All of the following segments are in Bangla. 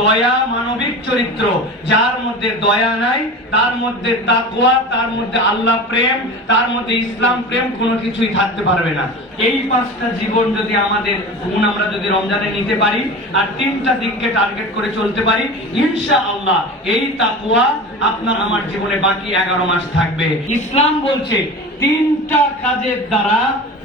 দয়া মানবিক চরিত্র। যার মধ্যে দয়া নাই, তার মধ্যে তাকওয়া, তার মধ্যে আল্লাহ প্রেম, তার মধ্যে ইসলাম প্রেম কোনো কিছুই থাকতে পারবে না। এই পাঁচটা জীবন যদি আমাদের গুণ আমরা যদি রমজানে নিতে পারি, আর তিনটা দিককে টার্গেট করে চলতে পারি ইনশা আল্লাহ এই তাকওয়া আপনার আমার জীবনে বাকি এগারো মাস থাকবে। ইসলাম বলছে, তিনটা কাজের দ্বারা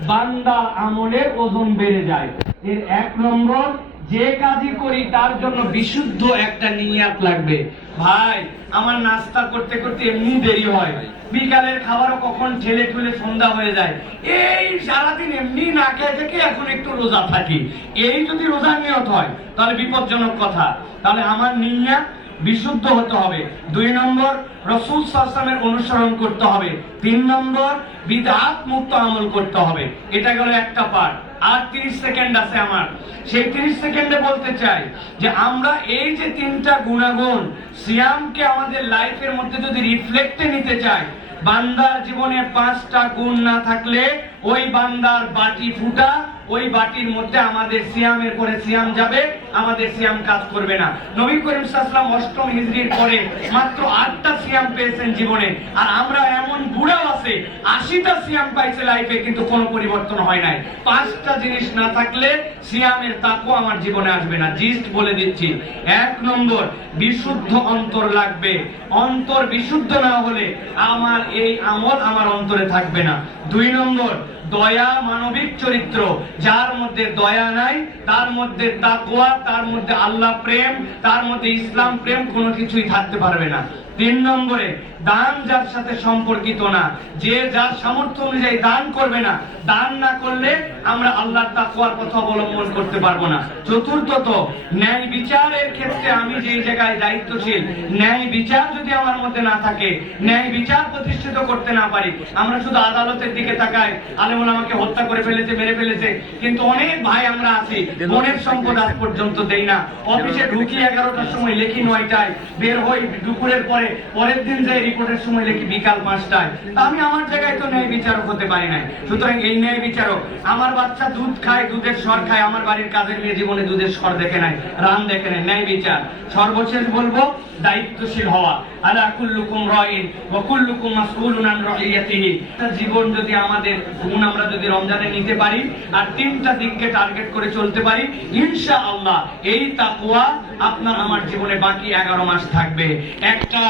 বান্দার আমলের ওজন বেড়ে যায়। এর এক নম্বর যে কাজই করি, তার জন্য বিশুদ্ধ একটা নিয়াত লাগবে। ভাই, আমার নাস্তা করতে করতে এমনি দেরি হয়। বিকালের খাবারও কখন ঠেলে ঠুলে সন্ধ্যা হয়ে যায়। এই সারাদিন এমনি না খেয়ে থেকে এখন একটু রোজা থাকি। এই যদি রোজা নিয়ত হয়, তাহলে বিপজ্জনক কথা। তাহলে আমার নিয়াত বিশুদ্ধ হতে হবে। দুই নম্বর, রসুল সাসলামের অনুসরণ করতে হবে। তিন নম্বর বিধাত মুক্ত আমল করতে হবে। এটা গেল একটা পার্ট আর তিরিশ সেকেন্ড আছে আমার। সেই তিরিশ সেকেন্ডে বলতে চাই যে আমরা এই যে তিনটা গুণাগুণ সিয়ামকে আমাদের লাইফের মধ্যে যদি রিফ্লেক্টে নিতে চাই, বান্দার জীবনে পাঁচটা গুণ না থাকলে ওই বান্দার বাটি ফুটা ওই বাটির মধ্যে আমাদের সিয়ামের পরে সিয়াম যাবে, আমাদের সিয়াম কাজ করবে না। নবী করিম সাল্লাম অষ্টম হিজরির পরে মাত্র আটটা সিয়াম পেয়েছেন জীবনে। আর আমরা এমন বুড়াও আছে, আশিটা সিয়াম পাইছে লাইফে কিন্তু কোনো পরিবর্তন হয় নাই। পাঁচটা জিনিস না থাকলে সিয়ামের তাকও আমার জীবনে আসবে না। জিস্ট বলে দিচ্ছি। এক নম্বর, বিশুদ্ধ অন্তর লাগবে। অন্তর বিশুদ্ধ না হলে আমার এই আমল আমার অন্তরে থাকবে না। দুই নম্বর দয়া মানবিক চরিত্র, যার মধ্যে দয়া নাই, তার মধ্যে তাকওয়া, তার মধ্যে আল্লাহ প্রেম, তার মধ্যে ইসলাম প্রেম কোনো কিছুই থাকতে পারবে না। তিন নম্বরে, দান যার সাথে সম্পর্কিত না, যে যার সামর্থ্য অনুযায়ী দান করবে না, দান না করলে আমরা আল্লাহর তাকওয়ার পথ অবলম্বন করতে পারব না। চতুর্থত, ন্যায় বিচারের ক্ষেত্রে আমি যে জায়গায় দায়িত্বশীল, ন্যায় বিচার যদি আমার মধ্যে না থাকে, ন্যায় বিচার প্রতিষ্ঠিত করতে না পারি, আমরা শুধু আদালতের দিকে তাকাই আমাকে হত্যা করে ফেলেছে, মেরে ফেলেছে, কিন্তু অনেক ভাই আমরা আছি। সম্পদ আজ পর্যন্ত দেই না। অফিসে ঢুকি এগারোটার সময় লেখি নয়টায়, বের হই দুপুরের পরে, পরের দিন যাই রিপোর্টের সময় লেখি বিকাল পাঁচটায়। তা আমি আমার জায়গায় তো ন্যায় বিচারক হতে পারি নাই। সুতরাং এই ন্যায় বিচারক, আমার বাচ্চা দুধ খায়, দুধের স্বর খায়, আমার বাড়ির কাজের মেয়ে জীবনে দুধের স্বর দেখে নাই, রান দেখে নাই। ন্যায় বিচার। সর্বশেষ বলব, দায়িত্বশীল হওয়া। আলা কুল্লুকুম রাইন ওয়া কুল্লুকুম মাসউলুন আন রাইয়াতিহি। জীবন যদি আমাদের গুণ আমরা যদি রমজানে নিতে পারি আর তিনটা দিককে টার্গেট করে চলতে পারি, ইনশাআল্লাহ এই তাকওয়া আপনার আমার জীবনে বাকি 11 মাস থাকবে। একটা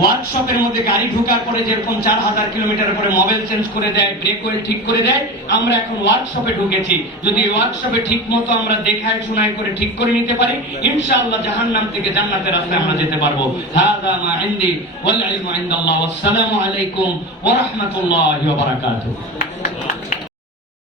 ওয়ার্কশপের মধ্যে গাড়ি ঢোকার পরে যেরকম চার হাজার কিলোমিটার পরে মোবাইল চেঞ্জ করে দেয় ব্রেক ওয়েল ঠিক করে দেয়, আমরা এখন ওয়ার্কশপে ঢুকেছি। যদি ওয়ার্কশপে ঠিক মতো আমরা দেখায়, শোনায় করে ঠিক করে নিতে পারি, ইনশাআল্লাহ জাহান্নাম থেকে জান্নাতের রাস্তায় আমরা যেতে পারব। হাদা عندي والعلم عند الله والسلام عليكم ورحمة الله وبركاته.